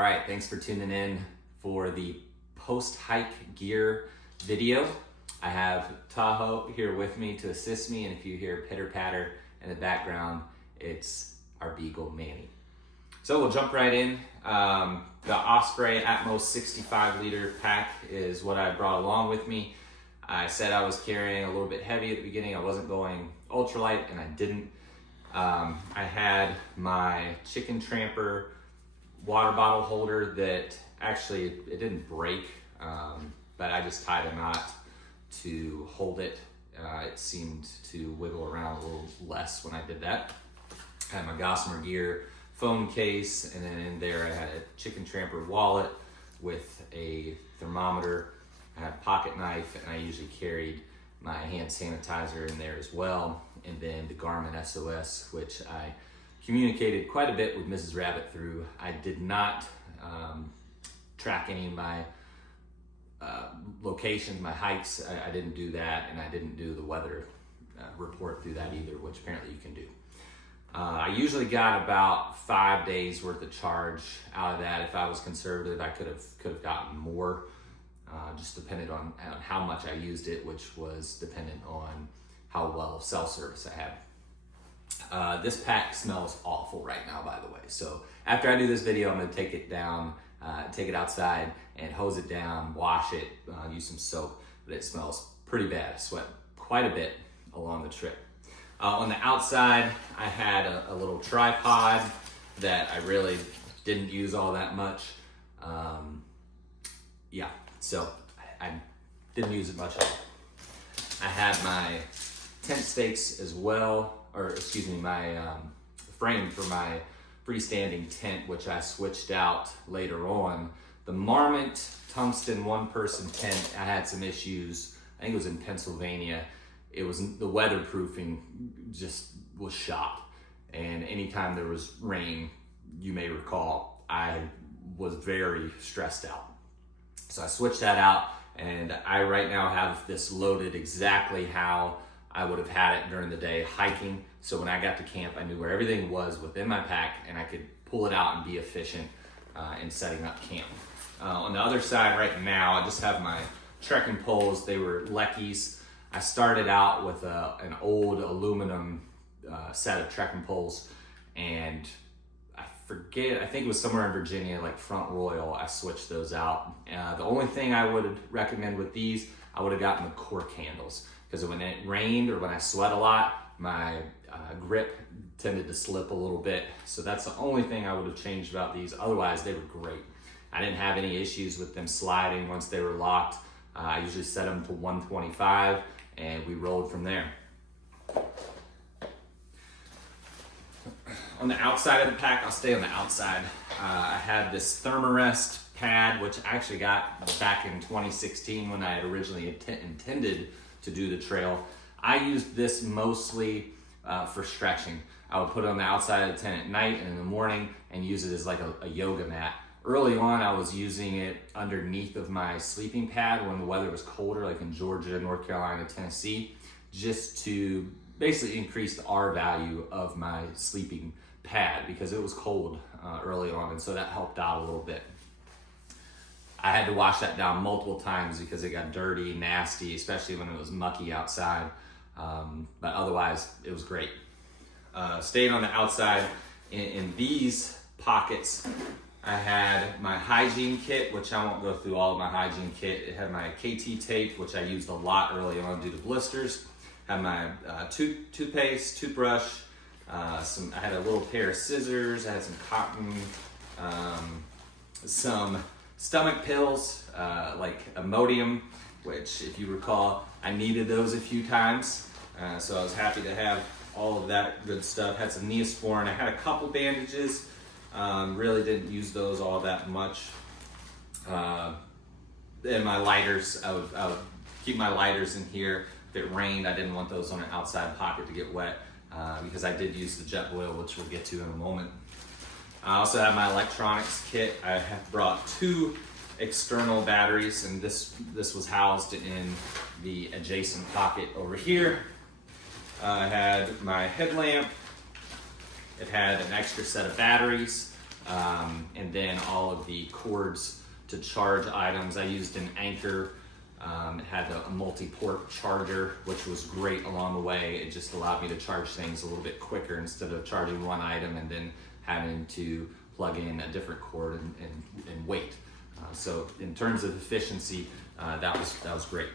All right, thanks for tuning in for the post-hike gear video. I have Tahoe here with me to assist me, and if you hear pitter-patter in the background, it's our beagle Manny. So we'll jump right in. The Osprey Atmos 65 liter pack is what I brought along with me. I said I was carrying a little bit heavy at the beginning. I wasn't going ultralight, and I didn't. I had my Chicken Tramper water bottle holder that actually it didn't break, but I just tied a knot to hold it. It seemed to wiggle around a little less when I did that. I had my Gossamer Gear phone case, and then in there I had a Chicken Tramper wallet with a thermometer. I had a pocket knife, and I usually carried my hand sanitizer in there as well, and then the Garmin SOS, which I communicated quite a bit with Mrs. Rabbit through. I did not track any of my locations, my hikes. I didn't do that, and I didn't do the weather report through that either, which apparently you can do. I usually got about 5 days worth of charge out of that. If I was conservative, I could have gotten more, just depended on how much I used it, which was dependent on how well cell service I had. This pack smells awful right now, by the way. So after I do this video, I'm gonna take it down, take it outside and hose it down, wash it, use some soap, but it smells pretty bad. I sweat quite a bit along the trip. On the outside, I had a little tripod that I really didn't use all that much. So I didn't use it much at all. I had my tent stakes as well, or excuse me, my frame for my freestanding tent, which I switched out later on. The Marmot tungsten one-person tent, I had some issues. I think it was in Pennsylvania. It was the weatherproofing just was shot, and anytime there was rain, you may recall, I was very stressed out. So I switched that out, and I right now have this loaded exactly how I would have had it during the day hiking. So when I got to camp, I knew where everything was within my pack, and I could pull it out and be efficient in setting up camp. On the other side right now, I just have my trekking poles. They were Leckies. I started out with an old aluminum set of trekking poles, and I think it was somewhere in Virginia, like Front Royal, I switched those out. The only thing I would recommend with these, I would have gotten the cork handles, because when it rained or when I sweat a lot, my grip tended to slip a little bit. So that's the only thing I would have changed about these. Otherwise, they were great. I didn't have any issues with them sliding once they were locked. I usually set them to 125, and we rolled from there. On the outside of the pack, I'll stay on the outside. I had this Thermarest pad, which I actually got back in 2016 when I had originally intended to do the trail. I used this mostly for stretching. I would put it on the outside of the tent at night and in the morning and use it as like a yoga mat. Early on, I was using it underneath of my sleeping pad when the weather was colder, like in Georgia, North Carolina, Tennessee, just to basically increase the R value of my sleeping pad because it was cold early on, and so that helped out a little bit. I had to wash that down multiple times because it got dirty, nasty, especially when it was mucky outside, but otherwise it was great. Staying on the outside, in these pockets, I had my hygiene kit, which I won't go through all of my hygiene kit. It had my KT tape, which I used a lot early on due to blisters. Had my toothpaste, toothbrush, I had a little pair of scissors, I had some cotton, some stomach pills, like Imodium, which if you recall, I needed those a few times. So I was happy to have all of that good stuff. Had some Neosporin, I had a couple bandages, really didn't use those all that much. And my lighters, I would keep my lighters in here. If it rained, I didn't want those on an outside pocket to get wet because I did use the jet oil, which we'll get to in a moment. I also have my electronics kit. I have brought 2 external batteries, and this was housed in the adjacent pocket over here. I had my headlamp. It had an extra set of batteries. and then all of the cords to charge items. I used an Anchor. It had a multi-port charger, which was great along the way. It just allowed me to charge things a little bit quicker instead of charging one item and then having to plug in a different cord and wait. So in terms of efficiency, that was great.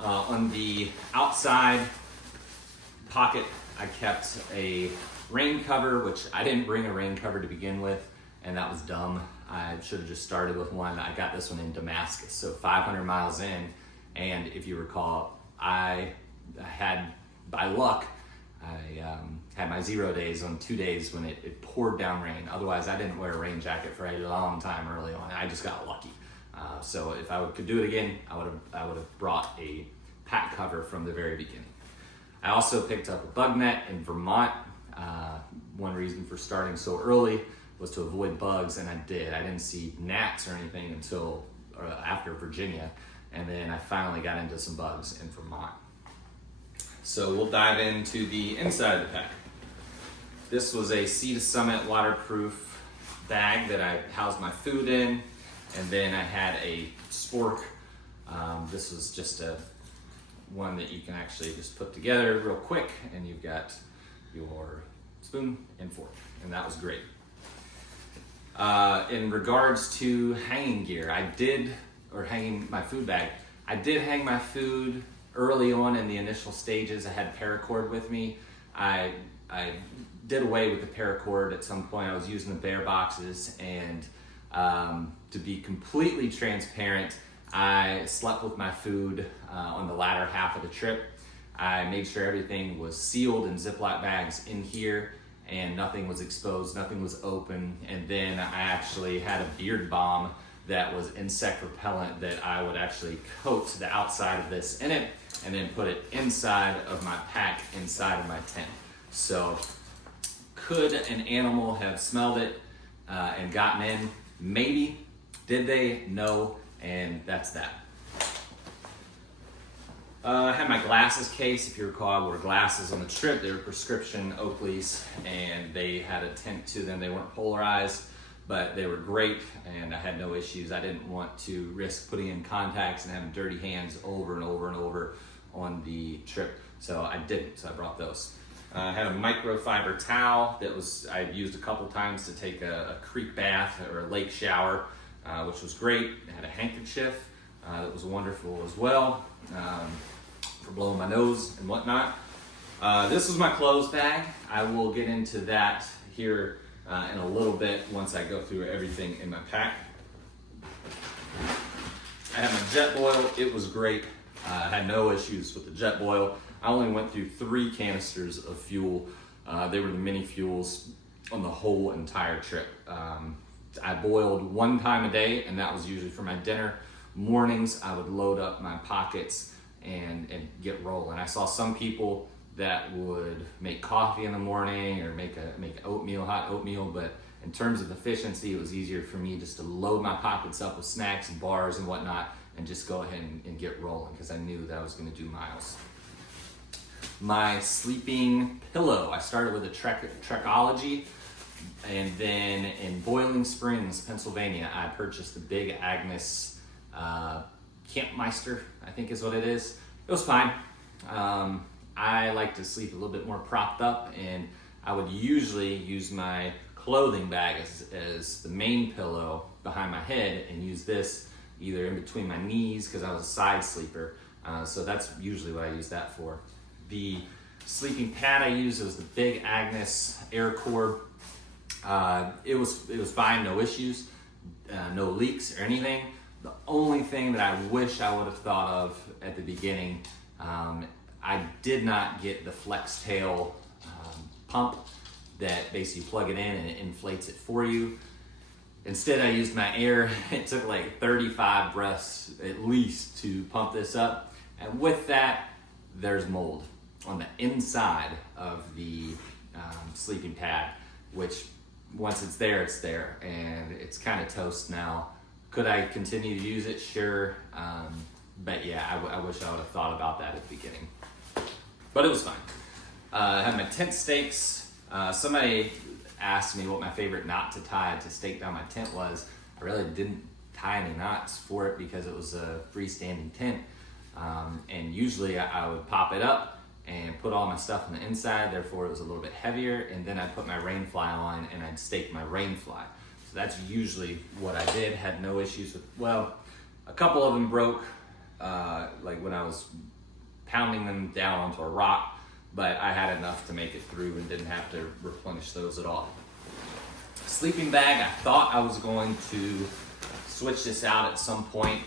On the outside pocket, I kept a rain cover, which I didn't bring a rain cover to begin with, and that was dumb. I should have just started with one. I got this one in Damascus, so 500 miles in, and if you recall, I had, by luck, I had my 0 days on 2 days when it poured down rain. Otherwise, I didn't wear a rain jacket for a long time early on. I just got lucky. So if I could do it again, I would have brought a pack cover from the very beginning. I also picked up a bug net in Vermont. One reason for starting so early was to avoid bugs, and I did. I didn't see gnats or anything until after Virginia, and then I finally got into some bugs in Vermont. So we'll dive into the inside of the pack. This was a Sea to Summit waterproof bag that I housed my food in, and then I had a spork. This was just one that you can actually just put together real quick, and you've got your spoon and fork, and that was great. In regards to hanging gear, hanging my food bag, I did hang my food early on in the initial stages. I had paracord with me. I did away with the paracord at some point. I was using the bear boxes, and to be completely transparent, I slept with my food on the latter half of the trip. I made sure everything was sealed in Ziploc bags in here, and nothing was exposed, nothing was open. And then I actually had a beard balm that was insect repellent that I would actually coat the outside of this in it and then put it inside of my pack, inside of my tent. So could an animal have smelled it and gotten in? Maybe. Did they? No. And that's that. I had my glasses case. If you recall, I wore glasses on the trip. They were prescription Oakleys, and they had a tint to them. They weren't polarized, but they were great, and I had no issues. I didn't want to risk putting in contacts and having dirty hands over and over and over on the trip, so I didn't. So I brought those. I had a microfiber towel that I used a couple times to take a creek bath or a lake shower, which was great. I had a handkerchief that was wonderful as well. For blowing my nose and whatnot. This was my clothes bag. I will get into that here in a little bit once I go through everything in my pack. I had my Jetboil. It was great. I had no issues with the Jetboil. I only went through 3 canisters of fuel. They were the mini fuels on the whole entire trip. I boiled 1 time a day, and that was usually for my dinner. Mornings, I would load up my pockets and get rolling. I saw some people that would make coffee in the morning or make hot oatmeal, but in terms of efficiency, it was easier for me just to load my pockets up with snacks and bars and whatnot and just go ahead and get rolling because I knew that I was going to do miles. My sleeping pillow, I started with a Trekology, and then in Boiling Springs, Pennsylvania, I purchased the Big Agnes Campmeister, I think is what it is. It was fine. I like to sleep a little bit more propped up, and I would usually use my clothing bag as the main pillow behind my head and use this either in between my knees because I was a side sleeper. So that's usually what I use that for. The sleeping pad I used was the Big Agnes Aircore. It was fine, no issues, no leaks or anything. The only thing that I wish I would have thought of at the beginning, I did not get the flex tail pump that basically you plug it in and it inflates it for you. Instead, I used my air. It took like 35 breaths at least to pump this up. And with that, there's mold on the inside of the sleeping pad, which once it's there, and it's kind of toast now. Could I continue to use it? Sure. But yeah, I wish I would have thought about that at the beginning. But it was fine. I had my tent stakes. Somebody asked me what my favorite knot to tie to stake down my tent was, I really didn't tie any knots for it because it was a freestanding tent. And usually I would pop it up and put all my stuff on the inside, therefore it was a little bit heavier, and then I'd put my rain fly on and I'd stake my rain fly. So that's usually what I did. Had no issues with, well, a couple of them broke, like when I was pounding them down onto a rock, but I had enough to make it through and didn't have to replenish those at all. Sleeping bag, I thought I was going to switch this out at some point.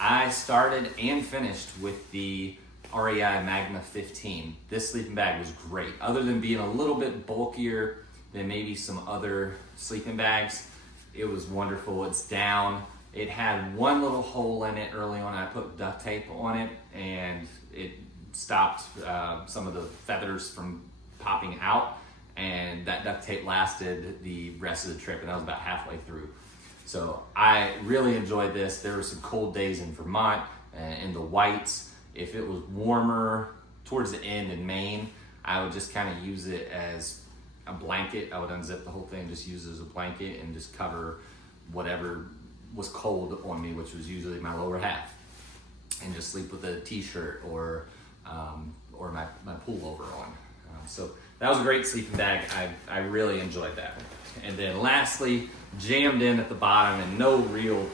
I started and finished with the REI Magma 15. This sleeping bag was great. Other than being a little bit bulkier than maybe some other sleeping bags, it was wonderful. It's down. It had one little hole in it early on. I put duct tape on it and it stopped some of the feathers from popping out, and that duct tape lasted the rest of the trip, and that was about halfway through. So I really enjoyed this. There were some cold days in Vermont in the whites. If it was warmer towards the end in Maine, I would just kind of use it as a blanket. I would unzip the whole thing, just use it as a blanket and just cover whatever was cold on me, which was usually my lower half, and just sleep with a t-shirt or my pullover on. So that was a great sleeping bag. I really enjoyed that. And then lastly, jammed in at the bottom in no real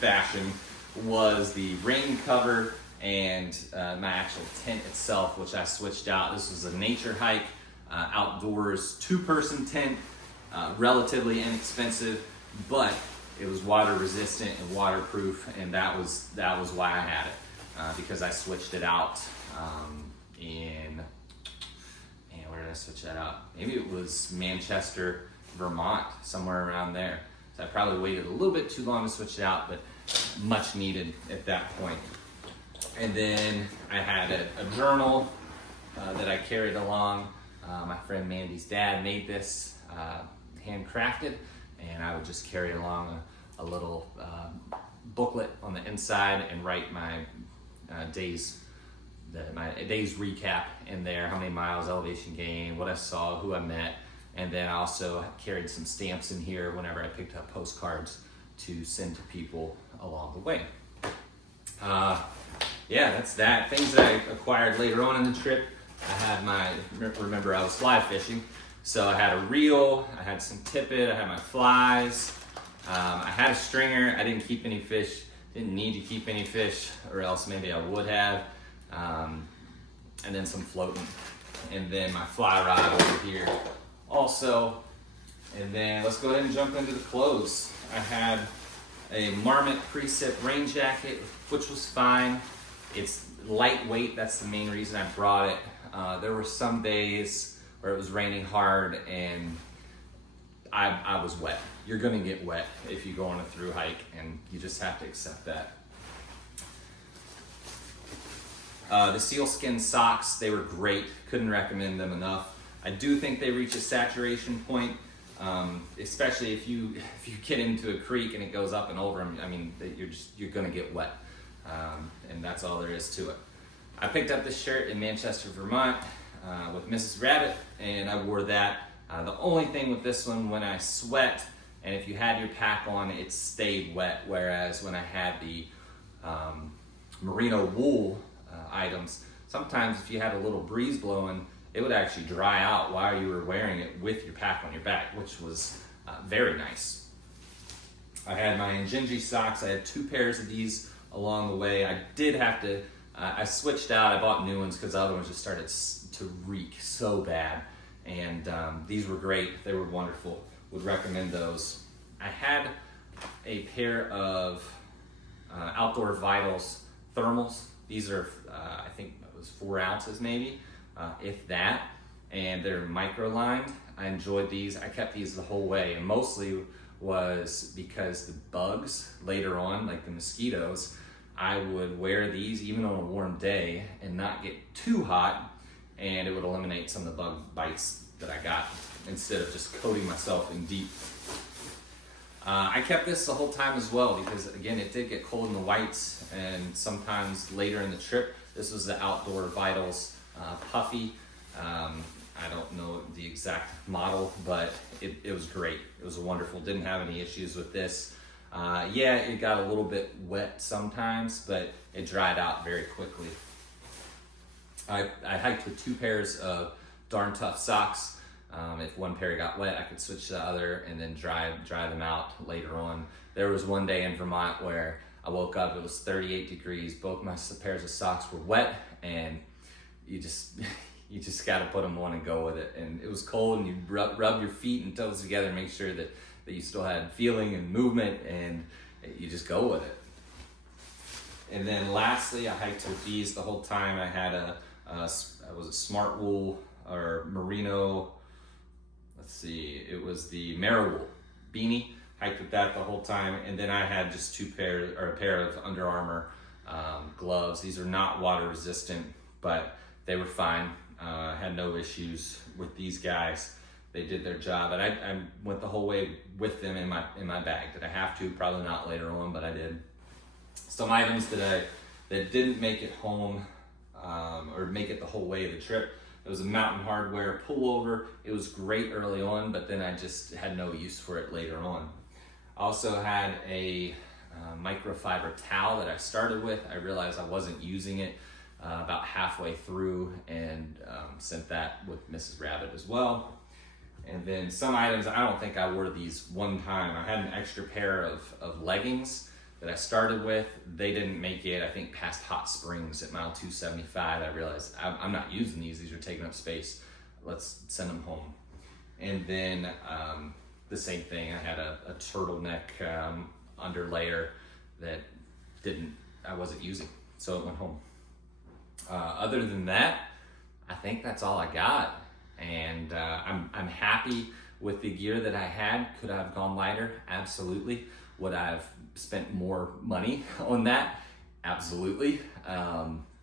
fashion was the rain cover and my actual tent itself, which I switched out. This was a nature hike, outdoors, 2-person tent, relatively inexpensive, but it was water resistant and waterproof, and that was why I had it, because I switched it out where did I switch that out? Maybe it was Manchester, Vermont, somewhere around there. So I probably waited a little bit too long to switch it out, but much needed at that point. And then I had a journal that I carried along. My friend Mandy's dad made this handcrafted, and I would just carry along a little booklet on the inside and write my days recap in there, how many miles, elevation gain, what I saw, who I met, and then I also carried some stamps in here whenever I picked up postcards to send to people along the way. Yeah, that's that. Things that I acquired later on in the trip. I had remember I was fly fishing, so I had a reel, I had some tippet, I had my flies, I had a stringer. I didn't keep any fish, didn't need to keep any fish, or else maybe I would have. And then some floating, and then my fly rod over here also. And then let's go ahead and jump into the clothes. I had a Marmot Precip rain jacket, which was fine. It's lightweight, that's the main reason I brought it. There were some days where it was raining hard and I was wet. You're gonna get wet if you go on a through hike, and you just have to accept that. The sealskin socks, they were great. Couldn't recommend them enough. I do think they reach a saturation point, especially if you get into a creek and it goes up and over them. I mean, you're gonna get wet, and that's all there is to it. I picked up this shirt in Manchester, Vermont, with Mrs. Rabbit, and I wore that. The only thing with this one, when I sweat, and if you had your pack on, it stayed wet, whereas when I had the merino wool items, sometimes if you had a little breeze blowing, it would actually dry out while you were wearing it with your pack on your back, which was very nice. I had my Injinji socks. I had 2 pairs of these along the way. I did have to, I switched out. I bought new ones because the other ones just started to reek so bad. And these were great. They were wonderful. Would recommend those. I had a pair of Outdoor Vitals thermals. These are, I think it was 4 ounces maybe, if that, and they're micro-lined. I enjoyed these. I kept these the whole way, and mostly was because the bugs later on, like the mosquitoes, I would wear these even on a warm day and not get too hot, and it would eliminate some of the bug bites that I got instead of just coating myself in deep. I kept this the whole time as well because, again, it did get cold in the whites, and sometimes later in the trip. This was the Outdoor Vitals puffy. I I don't know the exact model, but it was great. It was wonderful. Didn't have any issues with this. Yeah, it got a little bit wet sometimes, but it dried out very quickly. I hiked with 2 pairs of Darn Tough socks. If one pair got wet, I could switch to the other and then dry them out later on. There was one day in Vermont where I woke up, it was 38 degrees, both my pairs of socks were wet, and you just got to put them on and go with it. And it was cold, and you rub your feet and toes together and make sure that you still had feeling and movement, and you just go with it. And then lastly, I hiked with these the whole time. I had was a Smart Wool or Merino, it was the Marawool beanie. Hiked with that the whole time, and then I had just a pair of Under Armour gloves. These are not water resistant, but they were fine. Had no issues with these guys. They did their job, and I went the whole way with them in my bag. Did I have to? Probably not later on, but I did. Some items that didn't make it home or make it the whole way of the trip. It was a Mountain Hardwear pullover. It was great early on, but then I just had no use for it later on. Also had a microfiber towel that I started with. I realized I wasn't using it about halfway through, and sent that with Mrs. Rabbit as well. And then some items, I don't think I wore these one time. I had an extra pair of leggings that I started with. They didn't make it, I think, past Hot Springs at mile 275. I realized I'm not using these. These are taking up space. Let's send them home. And then the same thing. I had a turtleneck underlayer that I wasn't using, so it went home. Other than that, I think that's all I got. And I'm happy with the gear that I had. Could I have gone lighter? Absolutely. Would I have spent more money on that? Absolutely.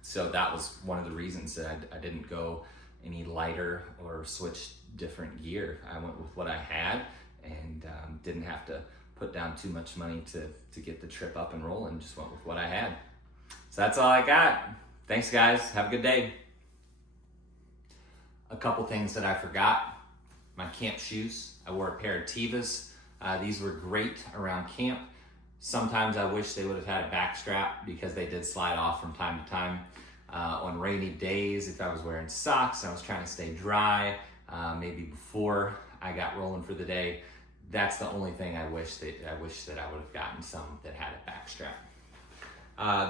So that was one of the reasons that I didn't go any lighter or switch different gear. I went with what I had, and didn't have to put down too much money to get the trip up and rolling. Just went with what I had. So that's all I got. Thanks, guys. Have a good day. A couple things that I forgot. My camp shoes. I wore a pair of Tevas. These were great around camp. Sometimes I wish they would have had a back strap because they did slide off from time to time. On rainy days, if I was wearing socks, I was trying to stay dry, maybe before I got rolling for the day. That's the only thing I wish that I would have gotten some that had a back strap.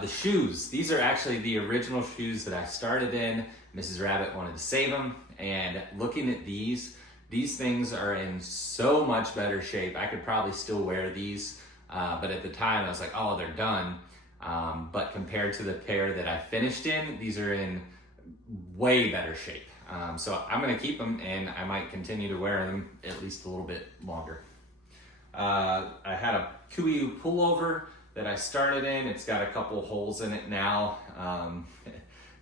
The shoes, these are actually the original shoes that I started in. Mrs. Rabbit wanted to save them, and looking at these things are in so much better shape. I could probably still wear these, but at the time I was like, oh, they're done. But compared to the pair that I finished in, these are in way better shape. So I'm gonna keep them, and I might continue to wear them at least a little bit longer. I had a Kuiu pullover that I started in. It's got a couple holes in it now.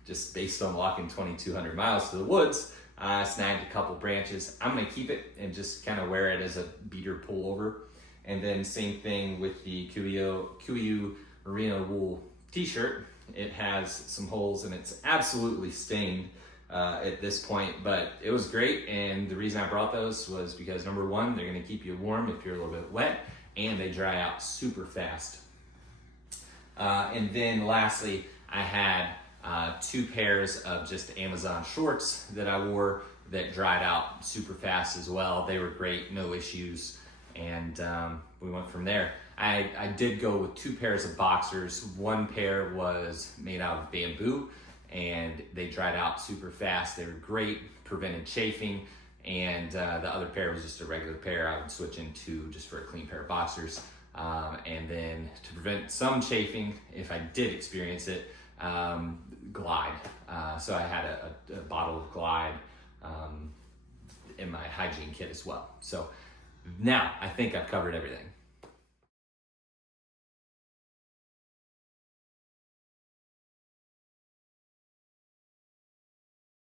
Just based on walking 2,200 miles to the woods, I snagged a couple branches. I'm gonna keep it and just kind of wear it as a beater pullover. And then same thing with the Kuiu merino wool t-shirt. It has some holes and it's absolutely stained at this point, but it was great. And the reason I brought those was because number one, they're gonna keep you warm if you're a little bit wet, and they dry out super fast. And then lastly, I had 2 pairs of just Amazon shorts that I wore that dried out super fast as well. They were great, no issues, and we went from there. I did go with 2 pairs of boxers. One pair was made out of bamboo, and they dried out super fast. They were great, prevented chafing, and the other pair was just a regular pair I would switch into just for a clean pair of boxers. And then to prevent some chafing, if I did experience it, Glide. So I had a bottle of Glide in my hygiene kit as well. So now I think I've covered everything.